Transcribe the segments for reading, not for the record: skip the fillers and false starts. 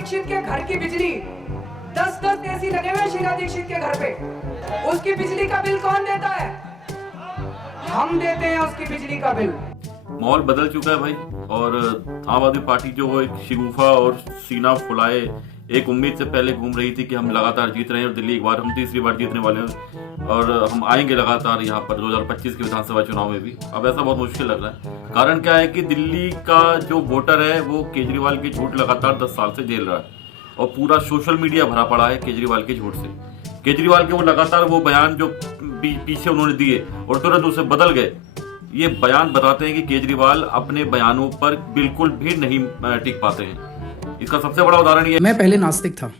दीक्षित के घर की बिजली 10-10 एसी लगे हुए शीला दीक्षित के घर पे, उसकी बिजली का बिल कौन देता है? हम देते हैं उसकी बिजली का बिल। माहौल बदल चुका है भाई, और आम आदमी पार्टी जो एक शिगुफा और सीना फुलाए एक उम्मीद से पहले घूम रही थी कि हम लगातार जीत रहे हैं और दिल्ली एक बार हम तीसरी बार जीतने वाले हैं और हम आएंगे लगातार यहाँ पर 2025 के विधानसभा चुनाव में भी। अब ऐसा बहुत मुश्किल लग रहा है। कारण क्या है कि दिल्ली का जो वोटर है वो केजरीवाल की झूठ लगातार 10 साल से झेल रहा है और पूरा सोशल मीडिया भरा पड़ा है केजरीवाल के झूठ से। केजरीवाल के वो लगातार वो बयान जो पीछे उन्होंने दिए और तुरंत उसे बदल गए, ये बयान बताते हैं कि केजरीवाल अपने बयानों पर बिल्कुल भी नहीं टिक पाते हैं। इसका सबसे बड़ा उदाहरण ये, मैं पहले नास्तिक था,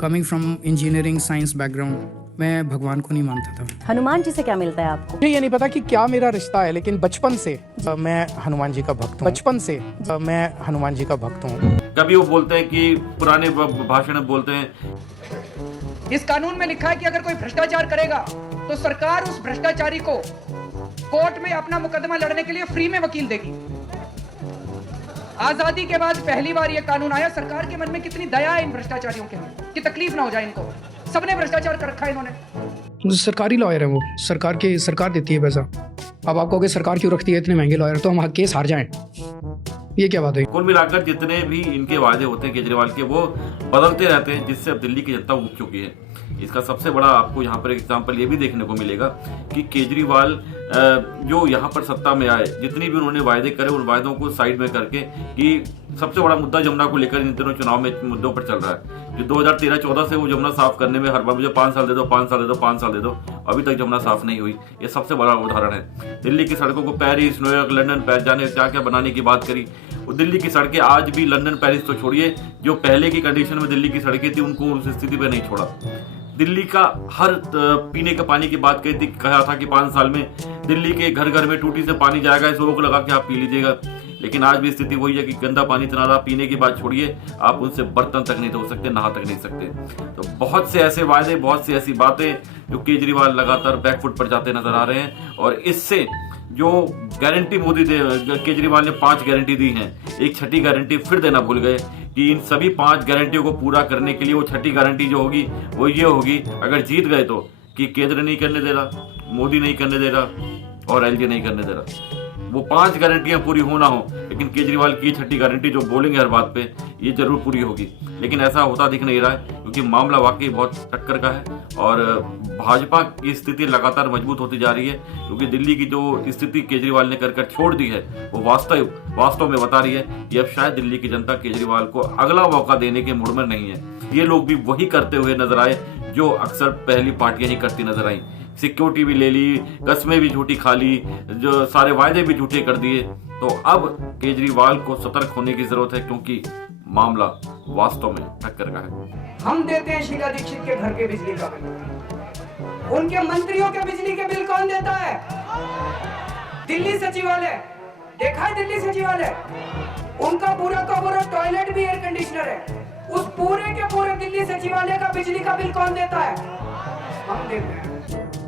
coming from engineering science background. मैं भगवान को नहीं मानता था। हनुमान जी से क्या मिलता है आपको? मुझे ये नहीं पता कि क्या मेरा रिश्ता है, लेकिन बचपन से मैं हनुमान जी का भक्त हूँ। बचपन से मैं हनुमान जी का भक्त हूँ। कभी वो बोलते हैं कि पुराने भाषण में बोलते हैं, इस कानून में लिखा है कि अगर कोई भ्रष्टाचार करेगा तो सरकार उस भ्रष्टाचारी को कोर्ट में अपना मुकदमा लड़ने के लिए फ्री में वकील देगी। आजादी के बाद पहली बार यह कानून आया। सरकार के मन में कितनी दया है इन भ्रष्टाचारियों के लिए कि तकलीफ ना हो जाए इनको। सबने भ्रष्टाचार कर रखा है इन्होंने। सरकारी लॉयर है वो, सरकार देती है पैसा। अब आप कहोगे सरकार क्यों रखती है इतने महंगे लॉयर, तो हम केस हार जाएं, ये क्या बात है? कुल मिलाकर जितने भी इनके वादे होते हैं केजरीवाल के, वो बदलते रहते हैं, जिससे अब दिल्ली की जनता उब चुकी है। इसका सबसे बड़ा आपको यहाँ पर एग्जाम्पल ये भी देखने को मिलेगा कि केजरीवाल जो यहाँ पर सत्ता में आए, जितनी भी उन्होंने वायदे करे उन वायदों को साइड में करके, कि सबसे बड़ा मुद्दा जमुना को लेकर इन दिनों चुनाव में मुद्दों पर चल रहा है। जो 2013-14 से वो जमुना साफ करने में हर बार मुझे 5 साल दे दो, 5 साल दे दो, 5 साल दे दो, अभी तक जमुना साफ नहीं हुई। ये सबसे बड़ा उदाहरण है। दिल्ली की सड़कों को पेरिस, न्यूयॉर्क, लंदन, पैरिस जाने क्या क्या बनाने की बात करी, दिल्ली की सड़कें आज भी लंदन पेरिस तो छोड़िए, जो पहले की कंडीशन में दिल्ली की सड़कें थी उनको उस स्थिति पे नहीं छोड़ा। दिल्ली का हर पीने का पानी की बात कहा था कि 5 साल में दिल्ली के घर घर में टूटी से पानी जाएगा, इस रोक लगा के आप पी लीजिएगा। लेकिन आज भी स्थिति वही है कि गंदा पानी इतना रहा, पीने की बात छोड़िए, आप उनसे बर्तन तक नहीं धो सकते, नहा तक नहीं सकते। तो बहुत से ऐसे वायदे, बहुत सी ऐसी बातें जो केजरीवाल लगातार बैकफुट पर जाते नजर आ रहे हैं। और इससे जो गारंटी केजरीवाल ने 5 गारंटी दी हैं, एक छठी गारंटी फिर देना भूल गए कि इन सभी 5 गारंटियों को पूरा करने के लिए वो छठी गारंटी जो होगी वो ये होगी, अगर जीत गए तो, कि केंद्र नहीं करने दे रहा, मोदी नहीं करने दे रहा और एलजे नहीं करने दे रहा। वो 5 गारंटियां पूरी हो ना हो, लेकिन केजरीवाल की छठी गारंटी जो बोलेंगे हर बात पे, ये जरूर पूरी होगी। लेकिन ऐसा होता दिख नहीं रहा है, क्योंकि मामला वाकई बहुत टक्कर का है और भाजपा की स्थिति लगातार मजबूत होती जा रही है। क्योंकि दिल्ली की जो स्थिति केजरीवाल ने कर छोड़ दी है, वो वास्तव में बता रही है कि अब शायद दिल्ली की जनता केजरीवाल को अगला मौका देने के मूड में नहीं है। ये लोग भी वही करते हुए नजर आए जो अक्सर पहली पार्टियां ही करती नजर आई। सिक्योरिटी भी ले ली, कस्में भी झूठी खा ली, जो सारे वायदे भी झूठे कर दिए। तो अब केजरीवाल को सतर्क होने की जरूरत है, क्योंकि मामला वास्तव में टक्कर का है। हम देते हैं शीला दीक्षित के घर के बिजली का बिल। उनके मंत्रियों के बिजली के बिल कौन देता है? दिल्ली सचिवालय। देखा है दिल्ली सचिवालय? उनका पूरा का पूरा टॉयलेट भी एयर कंडीशनर है। उस पूरे के पूरे दिल्ली सचिवालय का बिजली का बिल कौन देता है? हम देते हैं।